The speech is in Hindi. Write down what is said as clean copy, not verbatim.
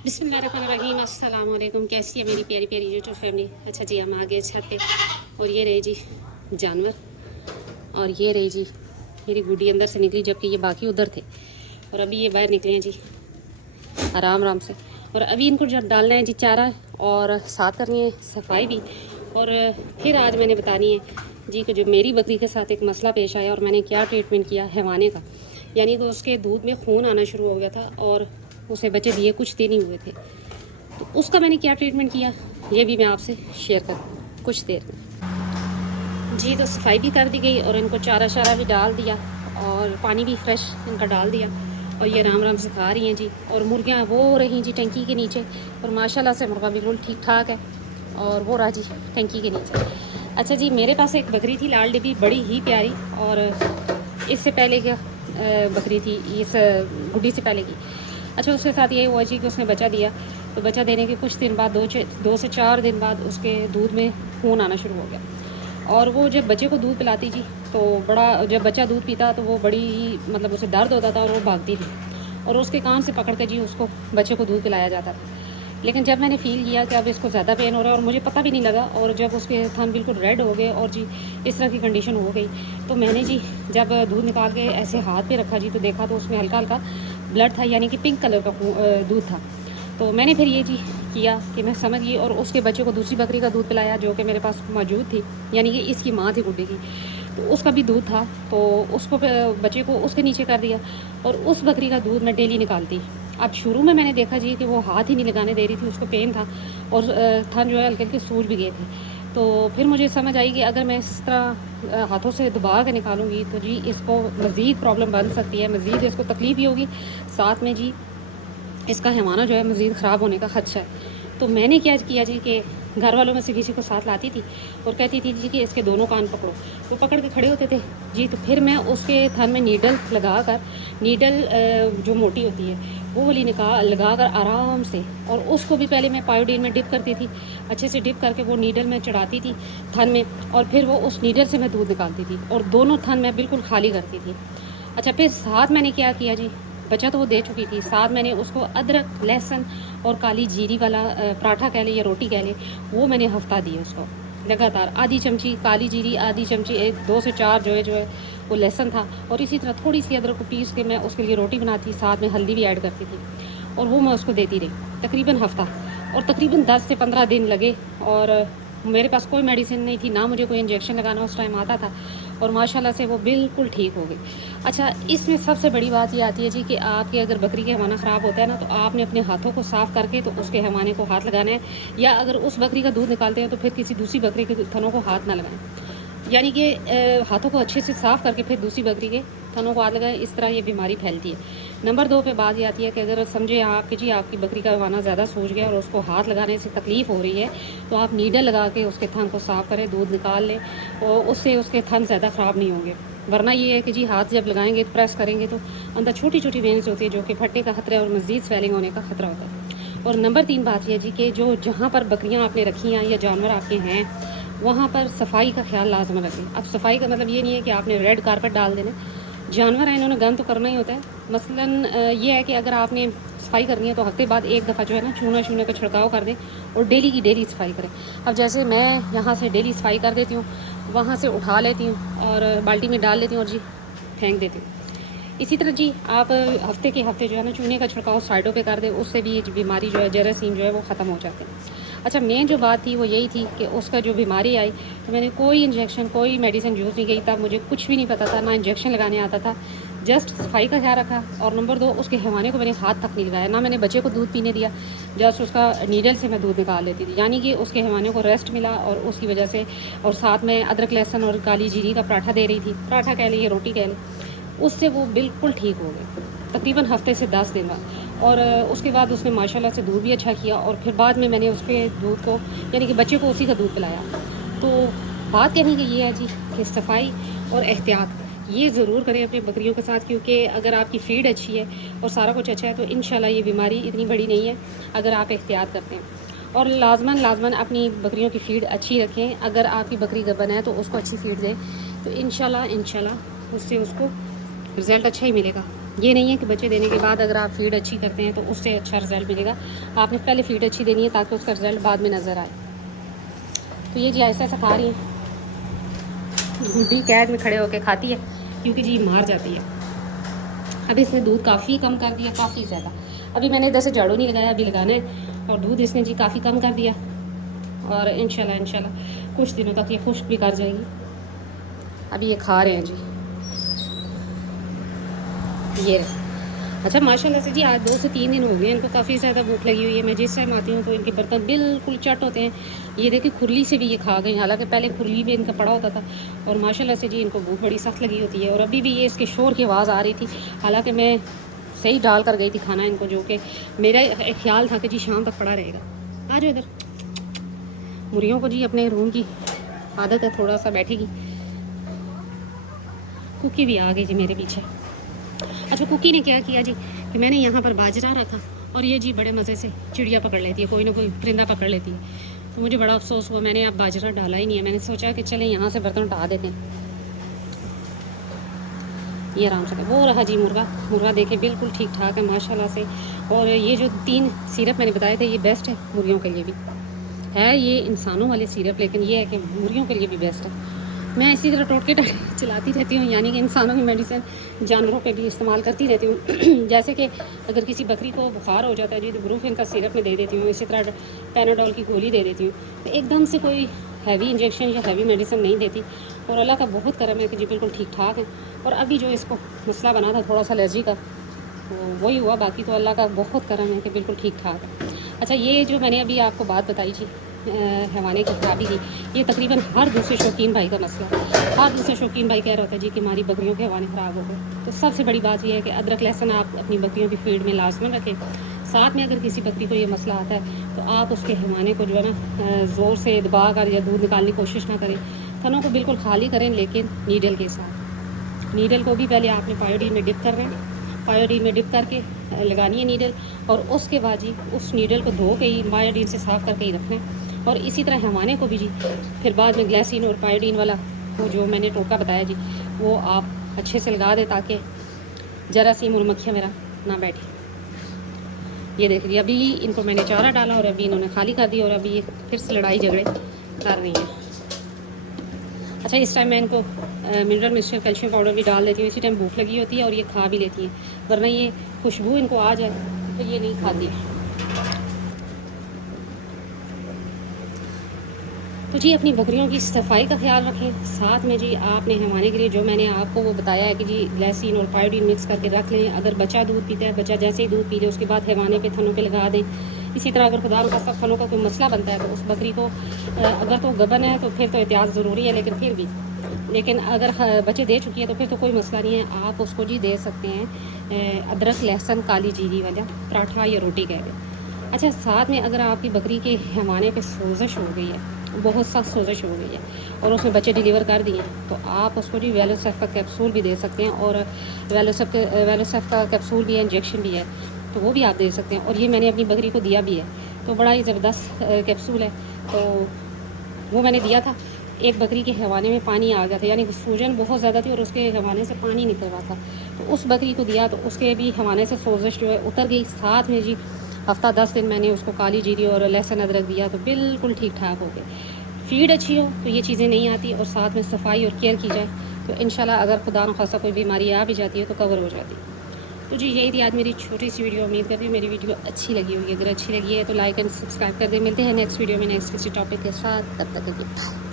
बिस्मिल्लाहिर्रहमानिर्रहीम। अस्सलाम वालेकुम। कैसी है मेरी प्यारी प्यारी यूट्यूब फैमिली। अच्छा जी, हम आ गए छत पे और ये रहे जी जानवर और ये रही जी मेरी गुड्डी अंदर से निकली, जबकि ये बाकी उधर थे और अभी ये बाहर निकले हैं जी आराम आराम से। और अभी इनको जब डालना है जी चारा और साथ करनी है सफाई भी। और फिर आज मैंने बतानी है जी कि जो मेरी बकरी के साथ एक मसला पेश आया और मैंने क्या ट्रीटमेंट किया हैवाने का, यानी कि उसके दूध में खून आना शुरू हो गया था और उसे बच्चे दिए कुछ दिन ही हुए थे, तो उसका मैंने क्या ट्रीटमेंट किया ये भी मैं आपसे शेयर करूँ कुछ देर में जी। तो सफाई भी कर दी गई और इनको चारा शारा भी डाल दिया और पानी भी फ्रेश इनका डाल दिया और ये आराम आराम से खा रही हैं जी। और मुर्गियाँ वो रही जी टंकी के नीचे और माशाल्लाह से मुर्गा बिल्कुल ठीक ठाक है और वो रहा जी टंकी के नीचे। अच्छा जी, मेरे पास एक बकरी थी लाल डिब्बी, बड़ी ही प्यारी, और इससे पहले क्या बकरी थी इस गुड्डी से पहले की। अच्छा, उसके साथ ये हुआ जी कि उसने बच्चा दिया, तो बच्चा देने के कुछ दिन बाद 2 से 4 दिन बाद उसके दूध में खून आना शुरू हो गया। और वो जब बच्चे को दूध पिलाती जी तो जब बच्चा दूध पीता तो वो बड़ी ही मतलब उसे दर्द होता था और वो भागती थी और उसके कान से पकड़ के जी उसको बच्चे को दूध पिलाया जाता था। लेकिन जब मैंने फ़ील किया कि अब इसको ज़्यादा पेन हो रहा है और मुझे पता भी नहीं लगा, और जब उसके थन बिल्कुल रेड हो गए और जी इस तरह की कंडीशन हो गई, तो मैंने जी जब दूध निकाल के ऐसे हाथ पे रखा जी तो देखा तो उसमें हल्का हल्का ब्लड था, यानी कि पिंक कलर का दूध था। तो मैंने फिर ये जी किया कि मैं समझ गई और उसके बच्चे को दूसरी बकरी का दूध पिलाया जो कि मेरे पास मौजूद थी, यानी कि इसकी माँ थी गुड्डी की, तो उसका भी दूध था, तो उसको बच्चे को उसके नीचे कर दिया और उस बकरी का दूध मैं डेली निकालती। अब शुरू में मैंने देखा जी कि वो हाथ ही नहीं लगाने दे रही थी, उसको पेन था और थन जो है हल्के हल्के सूज भी गए थे। तो फिर मुझे समझ आई कि अगर मैं इस तरह हाथों से दबा के निकालूंगी तो जी इसको मज़ीद प्रॉब्लम बन सकती है, मज़ीद इसको तकलीफ भी होगी, साथ में जी इसका हैवाना जो है मज़ीद ख़राब होने का ख़दशा है। तो मैंने क्या किया जी कि घर वालों में से किसी को साथ लाती थी और कहती थी जी कि इसके दोनों कान पकड़ो, वो पकड़ के खड़े होते थे जी। तो फिर मैं उसके थन में नीडल लगा कर, नीडल जो मोटी होती है वो वाली लगा कर आराम से, और उसको भी पहले मैं पायोडीन में डिप करती थी, अच्छे से डिप करके वो नीडल में चढ़ाती थी थन में, और फिर वो उस नीडल से मैं दूध निकालती थी और दोनों थन मैं बिल्कुल खाली करती थी। अच्छा, फिर साथ मैंने क्या किया जी, बच्चा तो वो दे चुकी थी, साथ मैंने उसको अदरक लहसुन और काली जीरी वाला पराठा कह ले या रोटी कह ले, वो मैंने हफ्ता दी उसको लगातार। आधी चमची काली जीरी, आधी चमची 2 से 4 जो है वो लहसुन था, और इसी तरह थोड़ी सी अदरक को पीस के मैं उसके लिए रोटी बनाती, साथ में हल्दी भी ऐड करती थी और वो मैं उसको देती रही तकरीबन हफ्ता। और तकरीबन 10 से 15 दिन लगे और मेरे पास कोई मेडिसिन नहीं थी, ना मुझे कोई इंजेक्शन लगाना उस टाइम आता था, और माशाल्लाह से वो बिल्कुल ठीक हो गई। अच्छा, इसमें सबसे बड़ी बात ये आती है जी कि आपके अगर बकरी के हैवाना ख़राब होता है ना, तो आपने अपने हाथों को साफ़ करके तो उसके हैवाने को हाथ लगाना है, या अगर उस बकरी का दूध निकालते हैं तो फिर किसी दूसरी बकरी के थनों को हाथ ना लगाएं, यानी कि हाथों को अच्छे से साफ़ करके फिर दूसरी बकरी के थनों को हाथ लगाएं। इस तरह ये बीमारी फैलती है। नंबर 2 पे बात ये आती है कि अगर समझे आप कि जी आपकी बकरी का हैवाना ज़्यादा सूज गया और उसको हाथ लगाने से तकलीफ़ हो रही है, तो आप नीडल लगा के उसके थन को साफ़ करें, दूध निकाल लें और उससे उसके थन ज़्यादा ख़राब नहीं होंगे। वरना ये है कि जी हाथ जब लगाएंगे तो प्रेस करेंगे तो अंदर छोटी छोटी वेन्स होती है जो कि फटने का खतरा है और मज़ीद स्वेलिंग होने का खतरा होता है। और नंबर 3 बात यह जी कि जो जहाँ पर बकरियाँ आपने रखी हैं या जानवर आपके हैं, वहाँ पर सफाई का ख्याल लाजमन रखें। अब सफाई का मतलब ये नहीं है कि आपने रेड कारपेट डाल देना, जानवर हैं इन्होंने गंद तो करना ही होता है। मसलन ये है कि अगर आपने सफाई करनी है तो हफ्ते बाद एक दफ़ा जो है ना चूना शूने का छिड़काव कर दें और डेली की डेली सफाई करें। अब जैसे मैं यहाँ से डेली सफाई कर देती हूँ, वहाँ से उठा लेती हूँ और बाल्टी में डाल लेती हूँ और जी फेंक देती हूँ। इसी तरह जी आप हफ्ते के हफ्ते जो है ना चूने का छिड़काव साइडों पे कर दें, उससे भी ये बीमारी जो है जरासीम जो है वो ख़त्म हो जाते हैं। अच्छा, मेन जो बात थी वो यही थी कि उसका जो बीमारी आई तो मैंने कोई इंजेक्शन कोई मेडिसिन यूज़ नहीं की, तब मुझे कुछ भी नहीं पता था, ना इंजेक्शन लगाने आता था, जस्ट सफाई का ख्याल रखा। और नंबर 2, उसके हैवाने को मैंने हाथ तक नहीं लगाया, ना मैंने बच्चे को दूध पीने दिया, जस्ट उसका नीडल से मैं दूध निकाल लेती थी, यानी कि उसके हैवाने को रेस्ट मिला और उसकी वजह से। और साथ में अदरक लहसुन और काली जीरी का पराठा दे रही थी, पराठा कह लीजिए रोटी कह लें, उससे वो बिल्कुल ठीक हो गए तकरीबन हफ्ते से 10 दिन बाद। और उसके बाद उसने माशाल्लाह से दूध भी अच्छा किया और फिर बाद में मैंने उसके दूध को यानी कि बच्चे को उसी का दूध पिलाया। तो बात कहने की ये है जी कि सफाई और एहतियात ये ज़रूर करें अपनी बकरियों के साथ, क्योंकि अगर आपकी फ़ीड अच्छी है और सारा कुछ अच्छा है तो इंशाल्लाह ये बीमारी इतनी बड़ी नहीं है अगर आप एहतियात करते हैं। और लाजमन अपनी बकरियों की फ़ीड अच्छी रखें। अगर आपकी बकरी गबन है तो उसको अच्छी फ़ीड दें, तो इंशाल्लाह उससे उसको रिज़ल्ट अच्छा ही मिलेगा। ये नहीं है कि बच्चे देने के बाद अगर आप फीड अच्छी करते हैं तो उससे अच्छा रिज़ल्ट मिलेगा। आपने पहले फीड अच्छी देनी है ताकि उसका रिज़ल्ट बाद में नज़र आए। तो ये जी ऐसा ऐसा खा रही है, गुड्डी कैद में खड़े होकर खाती है क्योंकि जी मार जाती है। अभी इसने दूध काफ़ी कम कर दिया, काफ़ी ज़्यादा। अभी मैंने इधर से झाड़ू नहीं लगाया, अभी लगाना है। और दूध इसने जी काफ़ी कम कर दिया और इंशाल्लाह कुछ दिनों तक ये खुश्क भी कर जाएगी। अभी ये खा रहे हैं जी, ये रहे। अच्छा माशाल्लाह से जी आज 2 से 3 दिन हो गए इनको काफ़ी ज़्यादा भूख लगी हुई है। मैं जिस टाइम आती हूँ तो इनके बर्तन बिल्कुल चट होते हैं। ये देखिए खुरली से भी ये खा गई, हालांकि पहले खुरली भी इनका पड़ा होता था। और माशाल्लाह से जी इनको भूख बड़ी सख्त लगी होती है। और अभी भी ये इसके शोर की आवाज़ आ रही थी, हालांकि मैं सही डाल कर गई थी खाना इनको, जो कि मेरा एक ख्याल था कि जी शाम तक पड़ा रहेगा। आ जाओ इधर। मुर्गियों को जी अपने रूम की आदत है, थोड़ा सा बैठेगी। कुकी भी आ गई जी मेरे पीछे। अच्छा कुकी ने क्या किया जी कि मैंने यहाँ पर बाजरा रखा और ये जी बड़े मज़े से चिड़िया पकड़ लेती है, कोई ना कोई परिंदा पकड़ लेती है। तो मुझे बड़ा अफसोस हुआ, मैंने अब बाजरा डाला ही नहीं है। मैंने सोचा कि चलें यहाँ से बर्तन उठा देते हैं। ये आराम से वो रहा जी मुर्गा। मुर्गा देखे बिल्कुल ठीक ठाक है माशाल्लाह से। और ये जो 3 सिरप मैंने बताए थे ये बेस्ट है मुर्गियों के लिए भी है। ये इंसानों वाले सिरप, लेकिन ये है कि मुर्गियों के लिए भी बेस्ट है। मैं इसी तरह टोटके चलाती रहती हूँ, यानी कि इंसानों की मेडिसिन जानवरों पे भी इस्तेमाल करती रहती हूँ। जैसे कि अगर किसी बकरी को बुखार हो जाता है जी तो ब्रूफिन का सिरप में दे देती हूँ। इसी तरह पैनाडोल की गोली दे देती हूँ। तो एकदम से कोई हैवी इंजेक्शन या हैवी मेडिसिन नहीं देती। और अल्लाह का बहुत करम है कि जी बिल्कुल ठीक ठाक है। और अभी जो इसको मसला बना था थोड़ा सा एलर्जी का, तो वही हुआ। बाकी तो अल्लाह का बहुत करम है कि बिल्कुल ठीक ठाक है। अच्छा ये जो मैंने अभी आपको बात बताई थी हैवाने की खराबी की, ये तकरीबन हर दूसरे शौकीन भाई का मसला है। हर दूसरे शौकीन भाई कह रहा होता है जी कि हमारी बकरियों के हैवाने ख़राब हो गए। तो सबसे बड़ी बात यह है कि अदरक लहसुन आप अपनी बकरियों की फीड में लाजमन रखें। साथ में अगर किसी बकरी को ये मसला आता है तो आप उसके हैवाने को जो है ना ज़ोर से दबा कर या दूध निकालने की कोशिश ना करें। थनों को बिल्कुल खाली करें, लेकिन नीडल के साथ। नीडल को भी पहले आपने पायोडीन में डिप करना है। पायोडीन में डिप करके लगानी है नीडल, और उसके बाद जी उस नीडल को धो के ही मायोडीन से साफ़ करके ही रखना है। और इसी तरह हैवाने को भी जी फिर बाद में ग्लाइसिन और पायोडीन वाला वो जो मैंने टोटका बताया जी वो आप अच्छे से लगा दें ताकि जरासीम और मक्खियाँ मेरा ना बैठे। ये देख लीजिए अभी इनको मैंने चारा डाला और अभी इन्होंने खाली कर दिया और अभी ये फिर से लड़ाई झगड़े कर रही हैं। अच्छा इस टाइम मैं इनको मिनरल मिक्सचर कैल्शियम पाउडर भी डाल देती हूँ। इसी टाइम भूख लगी होती है और ये खा भी लेती हैं, वरना ये खुशबू इनको आ जाए तो ये नहीं खाती है। तो जी अपनी बकरियों की सफाई का ख्याल रखें। साथ में जी आपने हैवाने के लिए जो मैंने आपको वो बताया है कि जी ग्लाइसिन और पायोडीन मिक्स करके रख लें। अगर बच्चा दूध पीता है, बच्चा जैसे ही दूध पी ले उसके बाद हैवाने पे थनों पे लगा दें। इसी तरह अगर खुदा का सब थनों का कोई मसला बनता है तो उस बकरी को अगर तो गबन है तो फिर तो एहतियात ज़रूरी है, लेकिन फिर भी अगर बच्चे दे चुकी है तो फिर तो कोई मसला नहीं है। आप उसको जी दे सकते हैं अदरक लहसुन काली जीरी वाला पराठा या रोटी कह दें। अच्छा साथ में अगर आपकी बकरी के हैवाने पे सोजिश हो गई है, बहुत सख्त सोजिश हो गई है और उसमें बच्चे डिलीवर कर दिए तो आप उसको जी वेलोसेफ का कैप्सूल भी दे सकते हैं। और वेलोसेफ का कैप्सूल भी है, इंजेक्शन भी है, तो वो भी आप दे सकते हैं। और ये मैंने अपनी बकरी को दिया भी है, तो बड़ा ही ज़बरदस्त कैप्सूल है। तो वो मैंने दिया था। एक बकरी के हैवाने में पानी आ गया था, यानी सूजन बहुत ज़्यादा थी और उसके हैवाने से पानी निकल रहा था, तो उस बकरी को दिया तो उसके भी हैवाने से सोजिश जो है उतर गई। साथ में जी हफ्ता 10 दिन मैंने उसको काली जीरी और लहसुन अदरक दिया तो बिल्कुल ठीक ठाक हो गए। फीड अच्छी हो तो ये चीज़ें नहीं आती, और साथ में सफाई और केयर की जाए तो इंशाल्लाह अगर खुदा न खासा कोई बीमारी आ भी जाती है तो कवर हो जाती है। तो जी यही थी आज मेरी छोटी सी वीडियो। उम्मीद करती हूँ मेरी वीडियो अच्छी लगी होगी। अगर अच्छी लगी है तो लाइक एंड सब्सक्राइब कर दें। मिलते हैं नेक्स्ट वीडियो में नेक्स्ट किसी टॉपिक के साथ। तब तक के लिए।